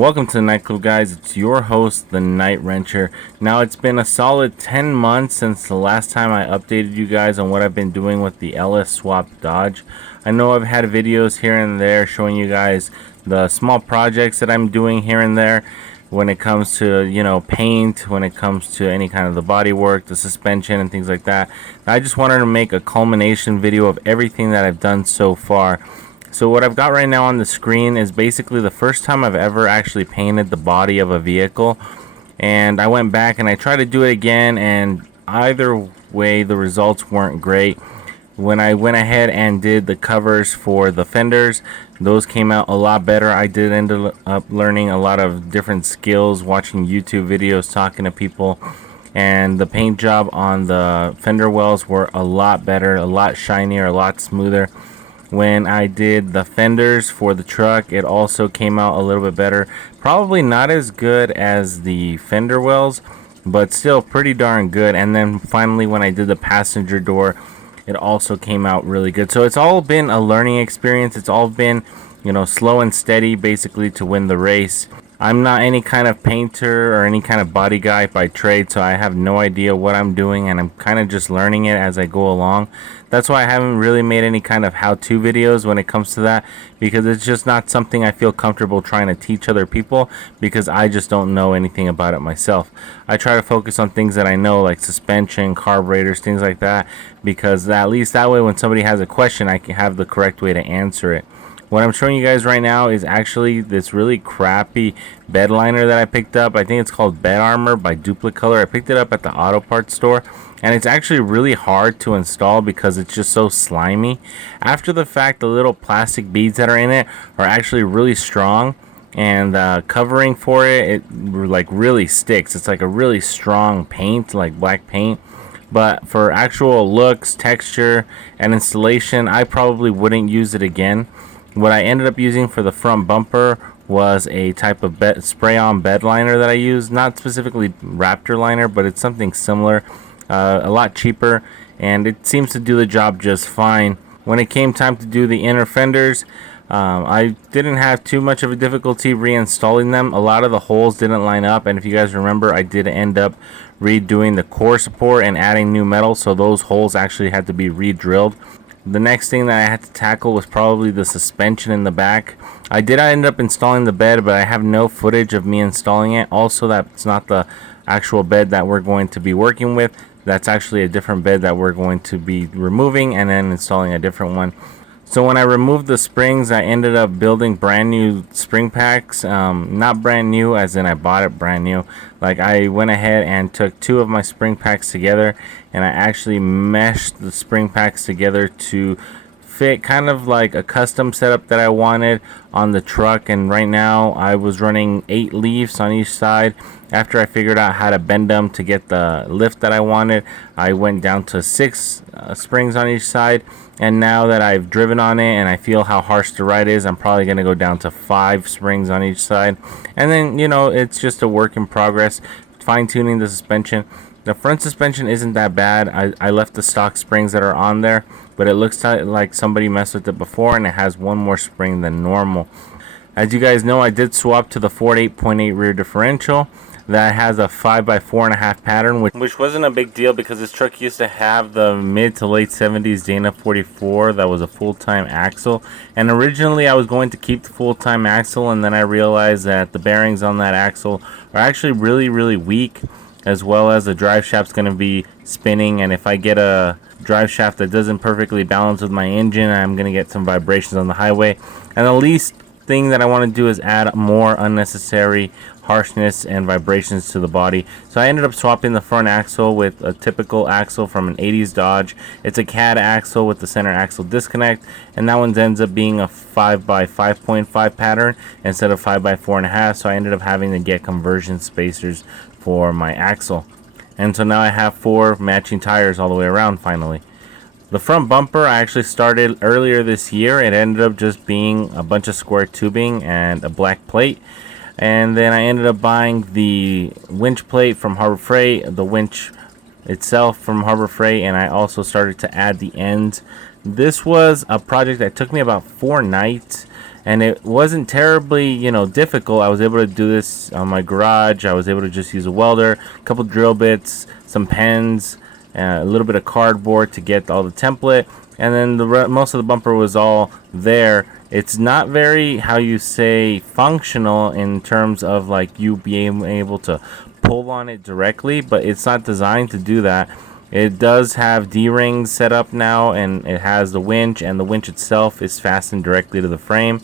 Welcome to the Night Club, guys. It's your host, the Night Wrencher. Now, it's been a solid 10 months since the last time I updated you guys on what I've been doing with the LS Swap Dodge. I know I've had videos here and there showing you guys the small projects that I'm doing here and there when it comes to, paint, when it comes to any kind of the body work, the suspension, and things like that. I just wanted to make a culmination video of everything that I've done so far. So what I've got right now on the screen is basically the first time I've ever actually painted the body of a vehicle. And I went back and I tried to do it again, and either way the results weren't great. When I went ahead and did the covers for the fenders, those came out a lot better. I did end up learning a lot of different skills, watching YouTube videos, talking to people, and the paint job on the fender wells were a lot better, a lot shinier, a lot smoother. When I did the fenders for the truck, it also came out a little bit better. Probably not as good as the fender wells, but still pretty darn good. And then finally, when I did the passenger door, it also came out really good. So it's all been a learning experience. It's all been, slow and steady, basically, to win the race. I'm not any kind of painter or any kind of body guy by trade, so I have no idea what I'm doing, and I'm kind of just learning it as I go along. That's why I haven't really made any kind of how-to videos when it comes to that, because it's just not something I feel comfortable trying to teach other people, because I just don't know anything about it myself. I try to focus on things that I know, like suspension, carburetors, things like that, because at least that way when somebody has a question, I can have the correct way to answer it. What I'm showing you guys right now is actually this really crappy Bedliner that I picked up. I think it's called Bed Armor by Duplicolor. I picked it up at the auto parts store, and it's actually really hard to install because it's just so slimy. After the fact, the little plastic beads that are in it are actually really strong, and the covering for it like really sticks. It's like a really strong paint, like black paint. But for actual looks, texture, and installation, I probably wouldn't use it again. What I ended up using for the front bumper was a type of spray-on bed liner that I use. Not specifically Raptor liner, but it's something similar, a lot cheaper, and it seems to do the job just fine. When it came time to do the inner fenders, I didn't have too much of a difficulty reinstalling them. A lot of the holes didn't line up, and if you guys remember, I did end up redoing the core support and adding new metal, so those holes actually had to be re-drilled. The next thing that I had to tackle was probably the suspension in the back. I did end up installing the bed, but I have no footage of me installing it. Also, that's not the actual bed that we're going to be working with. That's actually a different bed that we're going to be removing and then installing a different one. So when I removed the springs, I ended up building brand new spring packs. Not brand new as in I bought it brand new. Like, I went ahead and took two of my spring packs together, and I actually meshed the spring packs together to fit kind of like a custom setup that I wanted on the truck. And right now I was running 8 leaves on each side. After I figured out how to bend them to get the lift that I wanted, I went down to 6 springs on each side. And now that I've driven on it and I feel how harsh the ride is, I'm probably going to go down to 5 springs on each side. And then, it's just a work in progress, fine-tuning the suspension. The front suspension isn't that bad. I left the stock springs that are on there, but it looks like somebody messed with it before, and it has one more spring than normal. As you guys know, I did swap to the Ford 8.8 rear differential. That has a 5x4.5 pattern, which wasn't a big deal because this truck used to have the mid to late 70s Dana 44 that was a full-time axle. And originally I was going to keep the full-time axle, and then I realized that the bearings on that axle are actually really, really weak, as well as the drive shaft's going to be spinning. And if I get a drive shaft that doesn't perfectly balance with my engine, I'm going to get some vibrations on the highway. And the least thing that I want to do is add more unnecessary harshness and vibrations to the body. So I ended up swapping the front axle with a typical axle from an 80s Dodge. It's a CAD axle with the center axle disconnect, and that one ends up being a 5x5.5 pattern instead of 5x4.5. So I ended up having to get conversion spacers for my axle, and so now I have 4 matching tires all the way around finally. The front bumper I actually started earlier this year. It ended up just being a bunch of square tubing and a black plate. And then I ended up buying the winch plate from Harbor Freight, the winch itself from Harbor Freight, and I also started to add the ends. This was a project that took me about 4 nights, and it wasn't terribly, difficult. I was able to do this on my garage. I was able to just use a welder, a couple drill bits, some pens, a little bit of cardboard to get all the template, and then most of the bumper was all there. It's not very, how you say, functional in terms of like you being able to pull on it directly, but it's not designed to do that. It does have D-rings set up now, and it has the winch, and the winch itself is fastened directly to the frame.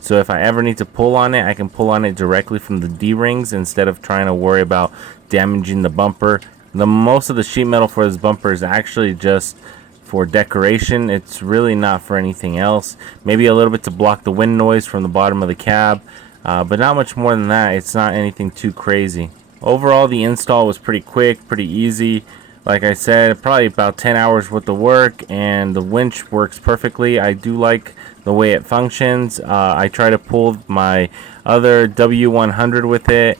So if I ever need to pull on it, I can pull on it directly from the D-rings instead of trying to worry about damaging the bumper. Most of the sheet metal for this bumper is actually just for decoration. It's really not for anything else. Maybe a little bit to block the wind noise from the bottom of the cab, but not much more than that. It's not anything too crazy. Overall, the install was pretty quick, pretty easy. Like I said, probably about 10 hours worth of work, and the winch works perfectly. I do like the way it functions. I try to pull my other W100 with it,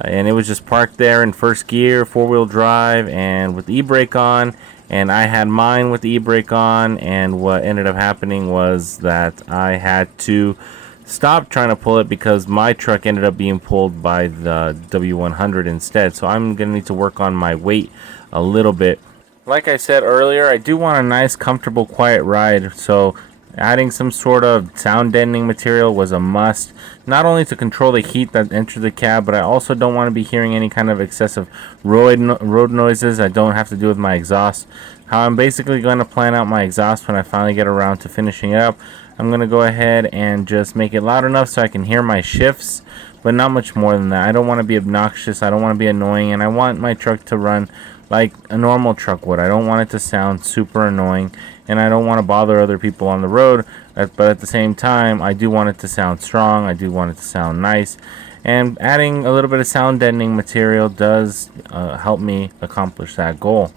and it was just parked there in first gear, 4-wheel drive, and with the e-brake on. And I had mine with the e-brake on, and what ended up happening was that I had to stop trying to pull it because my truck ended up being pulled by the W100 instead. So I'm going to need to work on my weight a little bit. Like I said earlier, I do want a nice, comfortable, quiet ride. So adding some sort of sound deadening material was a must, not only to control the heat that enters the cab, but I also don't want to be hearing any kind of excessive road noises I don't have to do with my exhaust. How I'm basically going to plan out my exhaust when I finally get around to finishing it up, I'm going to go ahead and just make it loud enough so I can hear my shifts, but not much more than that. I don't want to be obnoxious, I don't want to be annoying, and I want my truck to run like a normal truck would. I don't want it to sound super annoying, and I don't want to bother other people on the road, but at the same time, I do want it to sound strong, I do want it to sound nice, and adding a little bit of sound deadening material does help me accomplish that goal.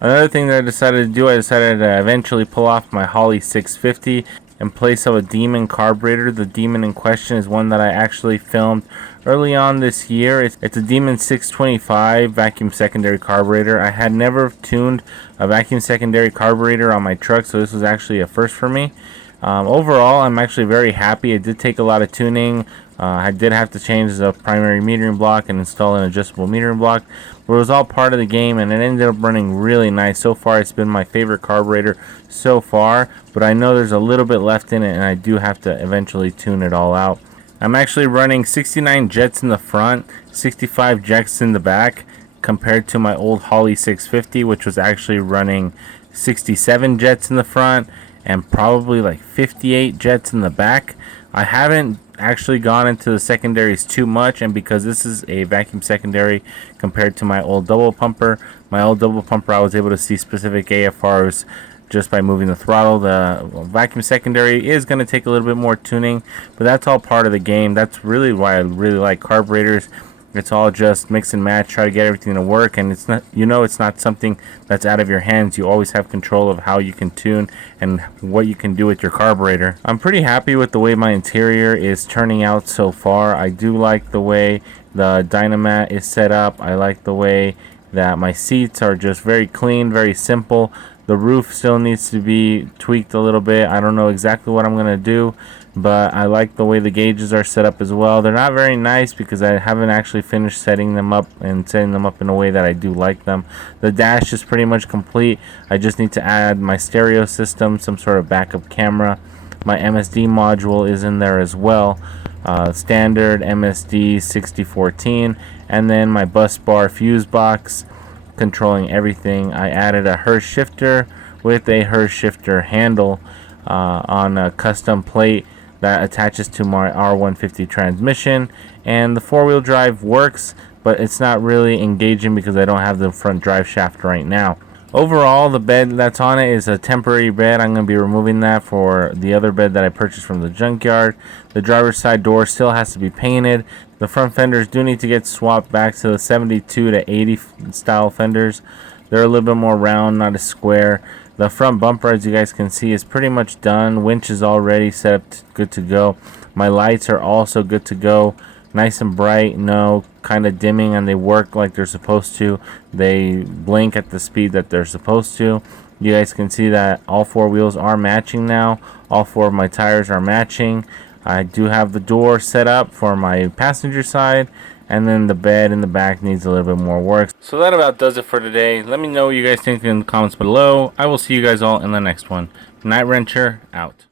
Another thing that I decided to do, I decided to eventually pull off my Holley 650 in place of a Demon carburetor. The Demon in question is one that I actually filmed early on this year. It's a Demon 625 vacuum secondary carburetor. I had never tuned a vacuum secondary carburetor on my truck, so this was actually a first for me. Overall, I'm actually very happy. It did take a lot of tuning. I did have to change the primary metering block and install an adjustable metering block, but it was all part of the game, and it ended up running really nice. So far, it's been my favorite carburetor so far, but I know there's a little bit left in it, and I do have to eventually tune it all out. I'm actually running 69 jets in the front, 65 jets in the back, compared to my old Holley 650, which was actually running 67 jets in the front and probably like 58 jets in the back. I haven't actually gone into the secondaries too much, and because this is a vacuum secondary compared to my old double pumper, I was able to see specific AFRs just by moving the throttle. The vacuum secondary is going to take a little bit more tuning, but that's all part of the game. That's really why I really like carburetors. It's all just mix and match, try to get everything to work, and it's not, it's not something that's out of your hands. You always have control of how you can tune and what you can do with your carburetor. I'm pretty happy with the way my interior is turning out so far. I do like the way the Dynamat is set up. I like the way that my seats are just very clean, very simple. The roof still needs to be tweaked a little bit. I don't know exactly what I'm going to do, but I like the way the gauges are set up as well. They're not very nice because I haven't actually finished setting them up in a way that I do like them. The dash is pretty much complete. I just need to add my stereo system, some sort of backup camera. My MSD module is in there as well. Standard MSD 6014, and then my bus bar fuse box controlling everything. I added a Hurst shifter with a Hurst shifter handle on a custom plate that attaches to my R150 transmission, and the 4-wheel drive works, but it's not really engaging because I don't have the front drive shaft right now. Overall, the bed that's on it is a temporary bed. I'm going to be removing that for the other bed that I purchased from the junkyard. The driver's side door still has to be painted. The front fenders do need to get swapped back to the 72 to 80 style fenders. They're a little bit more round, not as square. The front bumper, as you guys can see, is pretty much done. Winch is already set up, good to go. My lights are also good to go. Nice and bright, no kind of dimming, and they work like they're supposed to. They blink at the speed that they're supposed to. You guys can see that all 4 wheels are matching now. All 4 of my tires are matching. I do have the door set up for my passenger side, and then the bed in the back needs a little bit more work. So that about does it for today. Let me know what you guys think in the comments below. I will see you guys all in the next one. Night Wrencher out.